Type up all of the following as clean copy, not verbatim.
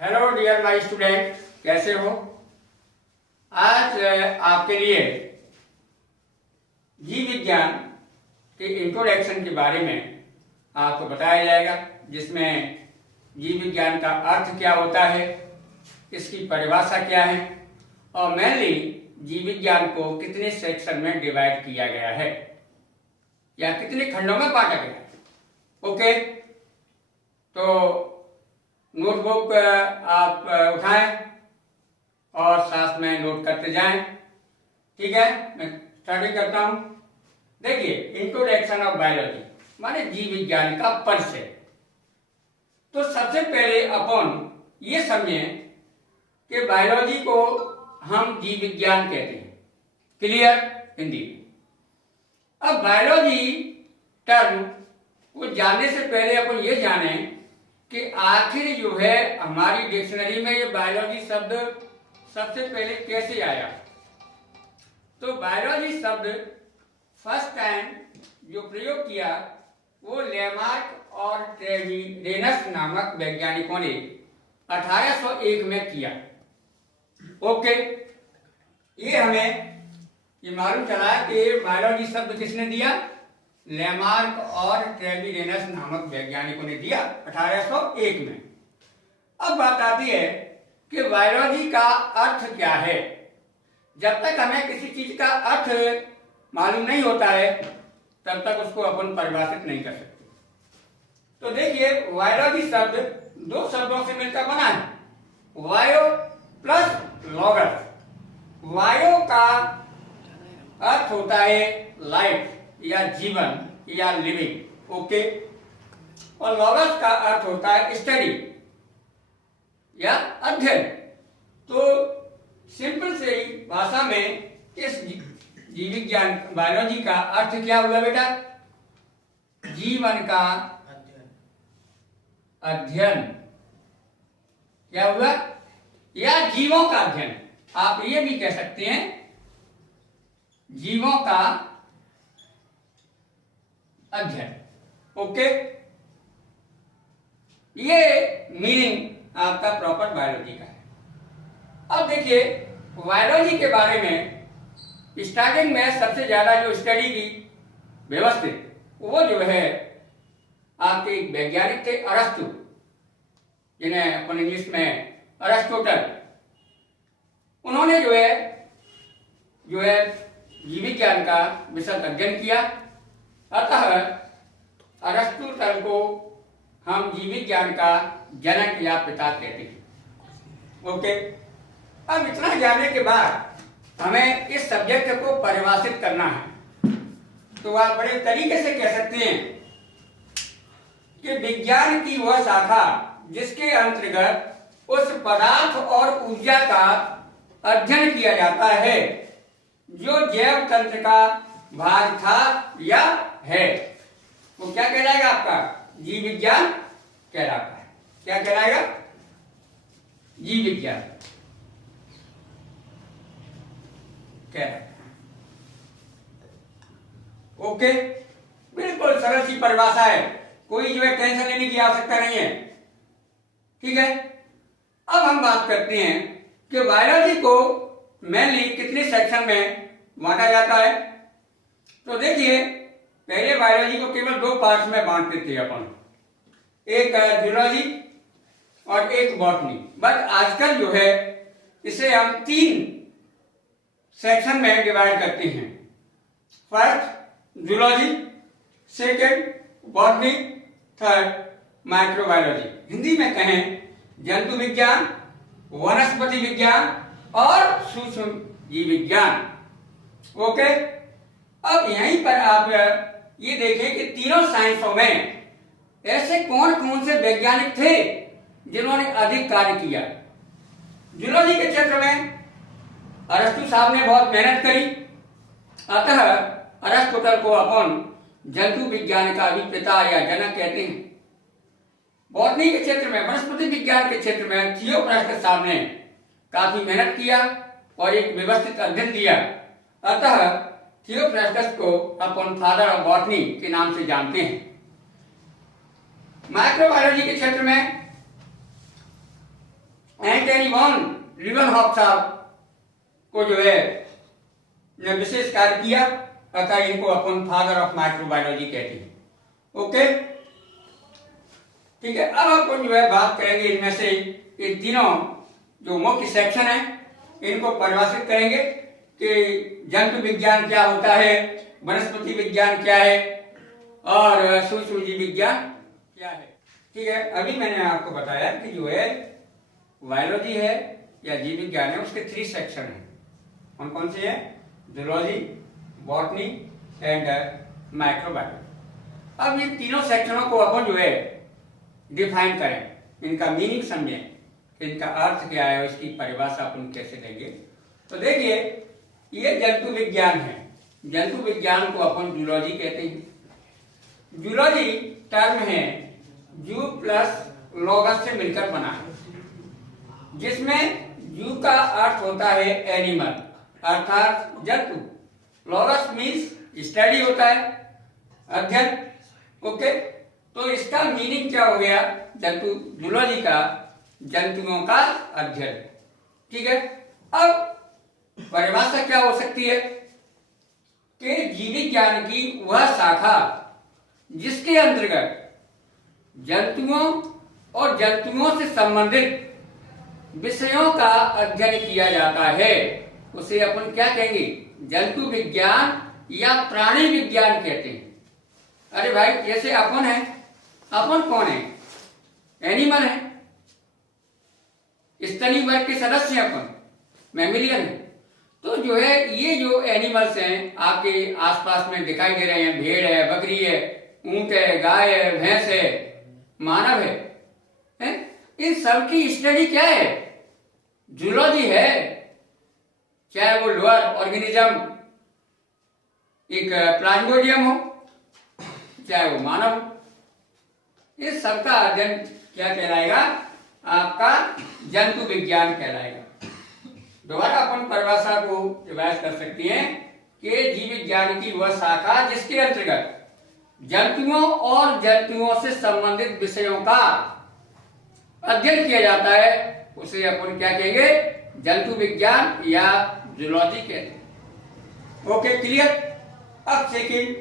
Hello dear my student, कैसे हो? आज आपके लिए जीव विज्ञान के इंट्रोडक्शन के बारे में आपको बताया जाएगा, जिसमें जीव विज्ञान का अर्थ क्या होता है, इसकी परिभाषा क्या है और मेनली जीव विज्ञान को कितने सेक्शन में डिवाइड किया गया है या कितने खंडों में बांटा गया है। ओके, तो नोटबुक आप उठाएं और साथ में नोट करते जाएं। ठीक है, मैं स्टार्टिंग करता हूं। देखिए, इंट्रोडक्शन ऑफ बायोलॉजी माने जीव विज्ञान का परिचय। तो सबसे पहले अपन ये समझें कि बायोलॉजी को हम जीव विज्ञान कहते हैं। क्लियर? हिंदी। अब बायोलॉजी टर्म को जानने से पहले अपन ये जानें कि आखिर जो है हमारी डिक्शनरी में ये बायोलॉजी शब्द सबसे पहले कैसे आया। तो बायोलॉजी शब्द फर्स्ट टाइम जो प्रयोग किया वो लेमार्क और ट्रेविडेनस नामक वैज्ञानिकों ने 1801 में किया। ओके, ये हमें ये मालूम चला कि बायोलॉजी शब्द किसने दिया? लेमार्क और ट्रेविडेनस नामक वैज्ञानिकों ने दिया 1801 में। अब बात आती है कि बायोलॉजी का अर्थ क्या है। जब तक हमें किसी चीज का अर्थ मालूम नहीं होता है तब तक उसको अपन परिभाषित नहीं कर सकते। तो देखिए, बायोलॉजी शब्द दो शब्दों से मिलकर बना है, बायो प्लस लॉगस। बायो का अर्थ होता है लाइफ या जीवन या लिविंग। ओके, और लॉगस का अर्थ होता है स्टडी या अध्ययन। तो सिंपल से ही भाषा में इस जीव विज्ञान बायोलॉजी का अर्थ क्या हुआ बेटा? जीवन का अध्ययन। क्या हुआ? या जीवों का अध्ययन। आप ये भी कह सकते हैं जीवों का अध्ययन। ओके, ये मीनिंग आपका प्रॉपर बायोलॉजी का है। अब देखिए, बायोलॉजी के बारे में स्टार्टिंग में सबसे ज्यादा जो स्टडी की व्यवस्थित वो जो है आपके वैज्ञानिक थे अरस्तु, जिन्हें अपन इंग्लिश में अरिस्टोटल। उन्होंने जो है जीव विज्ञान का विशद अध्ययन किया। अतः अरिस्टोटल को हम जीव विज्ञान का जनक या पिता कहते हैं। ओके, अब इतना जानने के बाद हमें इस सब्जेक्ट को परिभाषित करना है। तो आप बड़े तरीके से कह सकते हैं कि विज्ञान की वह शाखा जिसके अंतर्गत उस पदार्थ और ऊर्जा का अध्ययन किया जाता है जो जैव तंत्र का भाग था या है, वो क्या कहलाएगा? आपका जीव विज्ञान कहलाता है। क्या कहलाएगा? जीव विज्ञान कहलाता है। ओके, बिल्कुल सरल सी परिभाषा है, कोई जो है टेंशन लेने की आवश्यकता नहीं है। ठीक है, अब हम बात करते हैं कि बायोलॉजी को मेनली कितने सेक्शन में बांटा जाता है। तो देखिए, पहले बायोलॉजी को केवल दो पार्ट्स में बांटते थे अपन, एक जूलॉजी और एक बॉटनी। बट आजकल जो है इसे हम 3 सेक्शन में डिवाइड करते हैं। First zoology, second botany, third microbiology. Hindi में कहें जंतु विज्ञान, वनस्पति विज्ञान और सूक्ष्म जीव विज्ञान। ओके, अब यहीं पर आप ये देखें कि तीनों साइंसों में ऐसे कौन कौन से वैज्ञानिक थे जिन्होंने अधिक कार्य किया। जूलॉजी के क्षेत्र में अरस्तु साहब ने बहुत मेहनत करी, अतः अरिस्टोटल को अपन जंतु विज्ञान का भी पिता या जनक कहते हैं। बॉटनी के क्षेत्र में, वनस्पति विज्ञान के क्षेत्र में थियोफ्रास्टस साहब ने काफी मेहनत किया और एक व्यवस्थित अध्ययन दिया, अतः थियोफ्रास्टस को अपन फादर ऑफ बॉटनी के नाम से जानते हैं। माइक्रोबायोलॉजी के क्षेत्र में कार्नेगी वॉन लीवेनहॉफ साहब को जो है ने विशेष कार्य किया, अतः इनको अपन फादर ऑफ माइक्रोबायोलॉजी कहते हैं। ओके, ठीक है। अब अपन जो है बात करेंगे इनमें से ये तीनों जो मुख्य सेक्शन है इनको परिभाषित करेंगे कि जंतु विज्ञान क्या होता है, वनस्पति विज्ञान क्या है और सूक्ष्म जीव विज्ञान क्या है। ठीक है, अभी मैंने आपको बताया कि जो है बायोलॉजी है या जीव विज्ञान है उसके 3 सेक्शन हैं। कौन कौन से हैं? Zoology, botany and microbiology. अब इन तीनों सेक्शनों को अपन जो है डिफाइन करें, इनका मीनिंग समझें, इनका अर्थ क्या है, इसकी परिभाषा अपन कैसे देंगे। तो देखिए, ये जंतु विज्ञान है। जंतु विज्ञान को अपन जूलॉजी कहते हैं। जूलॉजी टर्म है जू प्लस लॉगस से मिलकर बना है, जिसमें जू का अर्थ होता है एनिमल अर्थात जंतु, लॉगस मीन्स स्टडी होता है, अध्ययन। ओके, तो इसका मीनिंग क्या हो गया? जंतु, जूलॉजी का जंतुओं का अध्ययन। ठीक है, अब परिभाषा क्या हो सकती है कि जीव विज्ञान की वह शाखा जिसके अंतर्गत जंतुओं और जंतुओं से संबंधित विषयों का अध्ययन किया जाता है, उसे अपन क्या कहेंगे? जंतु विज्ञान या प्राणी विज्ञान कहते हैं। अरे भाई, जैसे अपन है, अपन कौन है? एनिमल है, स्तनी वर्ग के सदस्य हैं, अपन मैमिलियन है। तो जो है ये जो एनिमल्स हैं आपके आसपास में दिखाई दे रहे हैं, भेड़ है, बकरी है, ऊंट है, गाय है, भैंस है, मानव है? इन सब की स्टडी क्या है? जूलॉजी है। चाहे वो लोअर ऑर्गेनिज्म एक प्लाज्मोडियम हो, चाहे वो मानव हो, इस सबका अध्ययन क्या कहलाएगा? आपका जंतु विज्ञान कहलाएगा। दोबारा अपन परिभाषा को रिवाइज कर सकते हैं कि जीव विज्ञान की वह शाखा जिसके अंतर्गत जंतुओं और जंतुओं से संबंधित विषयों का अध्ययन किया जाता है, उसे अपन क्या कहेंगे? जंतु विज्ञान या जूलॉजी कहते हैं। Okay, clear. अब सेकंड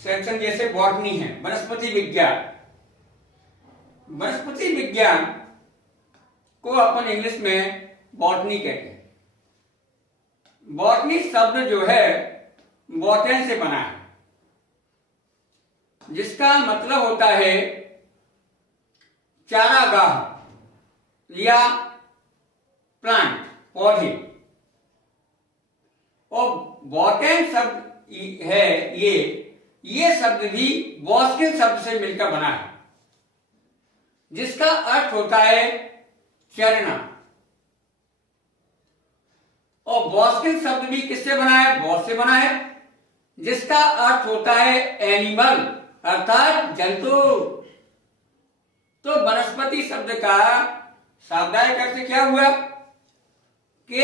सेक्शन जैसे बॉटनी है, वनस्पति विज्ञान। वनस्पति विज्ञान को अपन इंग्लिश में बॉटनी कहते हैं। बॉटनी शब्द जो है बॉटन से बना है, जिसका मतलब होता है चारागाह या प्लांट, पौधे। और बॉटन शब्द है ये शब्द भी बॉस्किन शब्द से मिलकर बना है, जिसका अर्थ होता है चरना। और बॉस्किन शब्द भी किससे बना है? बॉस से बना है, जिसका अर्थ होता है एनिमल अर्थात जंतु। तो वनस्पति शब्द का शाब्दिक अर्थ क्या हुआ कि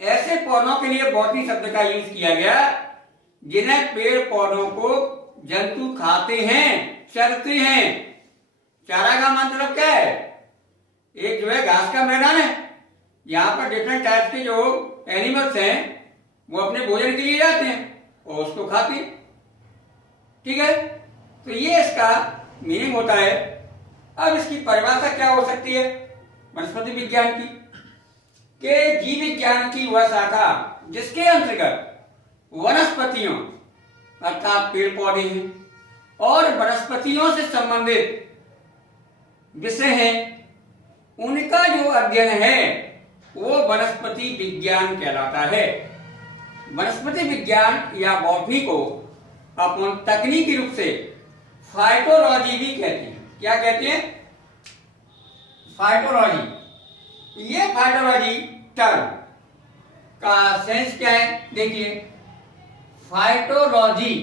ऐसे पौधों के लिए बॉटनी शब्द का यूज किया गया जिन्हें पेड़ पौधों को जंतु खाते हैं, चरते हैं। चारागाह मतलब क्या है? एक जो है घास का मैदान है, यहाँ पर डिफरेंट टाइप के जो एनिमल्स हैं वो अपने भोजन के लिए जाते हैं और उसको खाते हैं। ठीक है, तो ये इसका मीनिंग होता है। अब इसकी परिभाषा क्या हो सकती है वनस्पति विज्ञान की? कि जीव विज्ञान की वह शाखा जिसके अंतर्गत वनस्पतियों अर्थात पेड़ पौधे हैं और वनस्पतियों से संबंधित विषय हैं, उनका जो अध्ययन है वो वनस्पति विज्ञान कहलाता है। वनस्पति विज्ञान या बॉटनी को अपन तकनीकी रूप से फाइटोलॉजी भी कहते हैं। क्या कहते हैं? फाइटोलॉजी। ये फाइटोलॉजी टर्म का सेंस क्या है? देखिए, फाइटोलॉजी,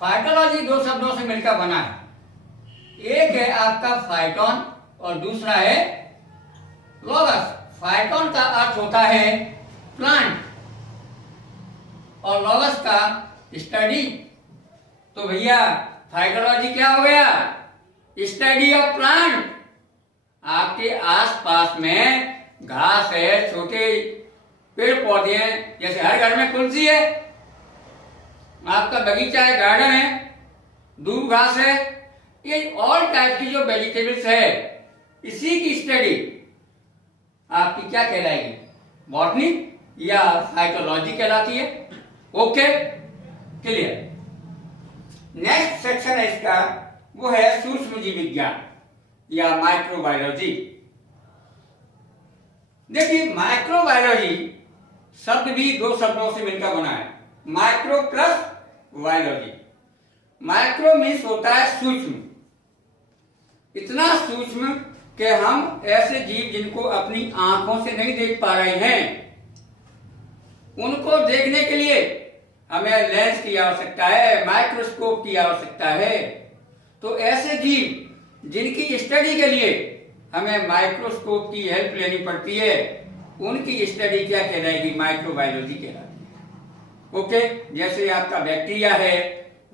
फाइटोलॉजी 2 शब्दों से मिलकर बना है। एक है आपका फाइटोन और दूसरा है लॉगस। फाइटोन का अर्थ होता है प्लांट और लॉगस का स्टडी। तो भैया फाइटोलॉजी क्या हो गया? Study of plant. आपके आसपास में घास है, छोटे पेड़ पौधे हैं, जैसे हर घर में तुलसी है, आपका बगीचा है, गार्डन है, दूब घास है, ये ऑल टाइप की जो वेजिटेबल्स है, इसी की स्टडी आपकी क्या कहलाएगी? बॉटनी या साइकोलॉजी कहलाती है। Okay, clear. नेक्स्ट सेक्शन है इसका, वो है सूक्ष्म जीव विज्ञान या माइक्रोबायोलॉजी। देखिए, माइक्रोबायोलॉजी शब्द भी दो शब्दों से मिलकर बना है, micro plus biology. Micro means होता है सूक्ष्म, इतना सूक्ष्म कि हम ऐसे जीव जिनको अपनी आंखों से नहीं देख पा रहे हैं, उनको देखने के लिए हमें लेंस की आवश्यकता है, माइक्रोस्कोप की आवश्यकता है। तो ऐसे जीव जिनकी स्टडी के लिए हमें माइक्रोस्कोप की हेल्प लेनी पड़ती है, उनकी स्टडी क्या कहलाएगी? माइक्रोबायोलॉजी कहलाती है। ओके, जैसे आपका बैक्टीरिया है,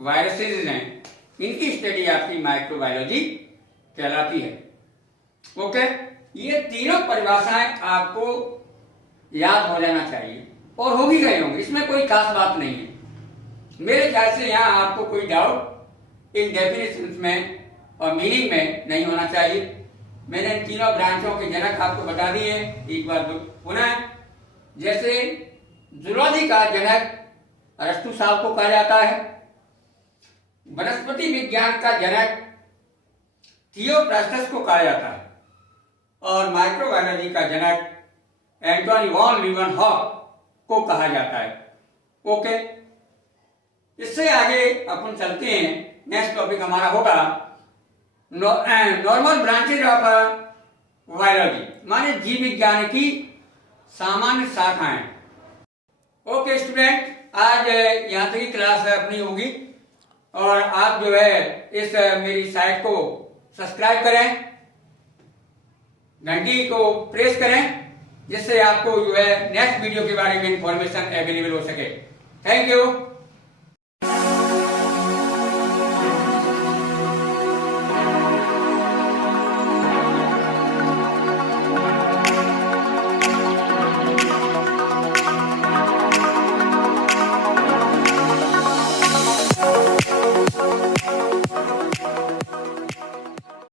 वायरसेस हैं, इनकी स्टडी आपकी माइक्रोबायोलॉजी कहलाती है। ओके, ये तीनों परिभाषाएं आपको याद हो जाना चाहिए और हो भी गए होंगे, इसमें कोई खास बात नहीं है। मेरे ख्याल से यहाँ आपको कोई डाउट इन डेफिनेशंस में और मीनिंग में नहीं होना चाहिए। मैंने इन तीनों ब्रांचों के जनक आपको बता दिए, एक बार पुनः। जैसे जूलॉजी का जनक अरस्तु साहब को कहा जाता है, वनस्पति विज्ञान का जनक थियोफ्रास्टस को कहा जाता है, और माइक्रोबायोलॉजी का जनक एंटोनी वॉन लीeuwenhoek को कहा जाता है। ओके, इससे आगे अपन चलते हैं। नेक्स्ट टॉपिक हमारा होगा नॉर्मल ब्रांचेज ऑफ बायोलॉजी, माने जीव विज्ञान की सामान्य शाखाएं। ओके स्टूडेंट, आज यहाँ तक की क्लास अपनी होगी, और आप जो है इस मेरी साइट को सब्सक्राइब करें, घंटी को प्रेस करें, जिससे आपको जो है नेक्स्ट वीडियो के बारे में इंफॉर्मेशन अवेलेबल हो सके। Thank you.